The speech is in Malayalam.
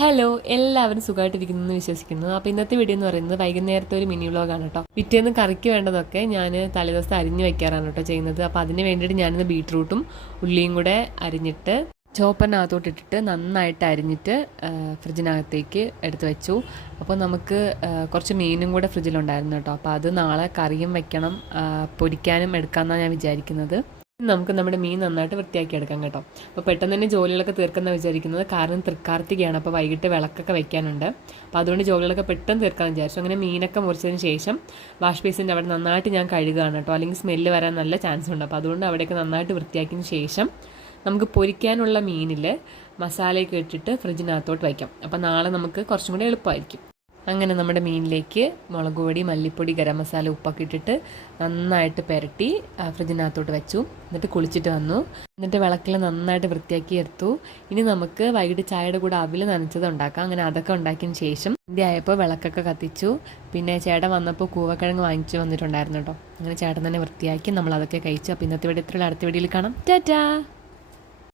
ഹലോ, എല്ലാവരും സുഖമായിട്ടിരിക്കുന്നു എന്ന് വിശ്വസിക്കുന്നു. അപ്പോൾ ഇന്നത്തെ വീഡിയോ എന്ന് പറയുന്നത് വൈകുന്നേരത്തെ ഒരു മിനി വ്ളോഗാണ് കേട്ടോ. പിറ്റേന്ന് കറിക്ക് വേണ്ടതൊക്കെ ഞാൻ തലേദിവസം അരിഞ്ഞ് വെക്കാറാണ് കേട്ടോ ചെയ്യുന്നത്. അപ്പോൾ അതിന് വേണ്ടിയിട്ട് ഞാനിന്ന് ബീട്രൂട്ടും ഉള്ളിയും കൂടെ അരിഞ്ഞിട്ട് ചോപ്പറിനകത്തോട്ട് ഇട്ടിട്ട് നന്നായിട്ട് അരിഞ്ഞിട്ട് ഫ്രിഡ്ജിനകത്തേക്ക് എടുത്ത് വെച്ചു. അപ്പോൾ നമുക്ക് കുറച്ച് മീനും കൂടെ ഫ്രിഡ്ജിലുണ്ടായിരുന്നു കേട്ടോ. അപ്പോൾ അത് നാളെ കറിയും വെക്കണം, പൊരിക്കാനും എടുക്കാമെന്നാണ് ഞാൻ വിചാരിക്കുന്നത്. നമുക്ക് നമ്മുടെ മീൻ നന്നായിട്ട് വൃത്തിയാക്കി എടുക്കാം കേട്ടോ. അപ്പോൾ പെട്ടെന്ന് തന്നെ ജോലികളൊക്കെ തീർക്കുന്ന വിചാരിക്കുന്നത്, കാരണം തൃക്കാർത്തികയാണ്. അപ്പോൾ വൈകിട്ട് വിളക്കൊക്കെ വെക്കാനുണ്ട്. അപ്പോൾ അതുകൊണ്ട് ജോലികളൊക്കെ പെട്ടെന്ന് തീർക്കാമെന്ന് വിചാരിച്ചു. അങ്ങനെ മീനൊക്കെ മുറിച്ചതിന് ശേഷം വാഷ് ബേസിൻ്റെ അവിടെ നന്നായിട്ട് ഞാൻ കഴുകുകയാണ് കേട്ടോ. അല്ലെങ്കിൽ സ്മെല്ല് വരാൻ നല്ല ചാൻസ് ഉണ്ട്. അപ്പോൾ അതുകൊണ്ട് അവിടെയൊക്കെ നന്നായിട്ട് വൃത്തിയാക്കിയതിന് ശേഷം നമുക്ക് പൊരിക്കാനുള്ള മീനിൽ മസാലയൊക്കെ ഇട്ടിട്ട് ഫ്രിഡ്ജിനകത്തോട്ട് വയ്ക്കാം. അപ്പോൾ നാളെ നമുക്ക് കുറച്ചും കൂടി എളുപ്പമായിരിക്കും. അങ്ങനെ നമ്മുടെ മീനിലേക്ക് മുളക് പൊടി, മല്ലിപ്പൊടി, ഗരം മസാല, ഉപ്പൊക്കെ ഇട്ടിട്ട് നന്നായിട്ട് പുരട്ടി ഫ്രിഡ്ജിനകത്തോട്ട് വെച്ചു. എന്നിട്ട് കുളിച്ചിട്ട് വന്നു. എന്നിട്ട് വിളക്കിൽ നന്നായിട്ട് വൃത്തിയാക്കി എടുത്തു. ഇനി നമുക്ക് വൈകിട്ട് ചായയുടെ കൂടെ അവിൽ നനച്ചത് ഉണ്ടാക്കാം. അങ്ങനെ അതൊക്കെ ഉണ്ടാക്കിയതിന് ശേഷം ഇന്ത്യ ആയപ്പോൾ വിളക്കൊക്കെ കത്തിച്ചു. പിന്നെ ചേട്ടൻ വന്നപ്പോൾ കൂവക്കിഴങ്ങ് വാങ്ങിച്ചു വന്നിട്ടുണ്ടായിരുന്നു കേട്ടോ. അങ്ങനെ ചേട്ടൻ തന്നെ വൃത്തിയാക്കി നമ്മൾ അതൊക്കെ കഴിച്ചു. അപ്പോൾ ഇന്നത്തെ വീഡിയോ ഇത്രയുള്ള, അടുത്ത വീഡിയോയിൽ കാണാം. ടാറ്റാ.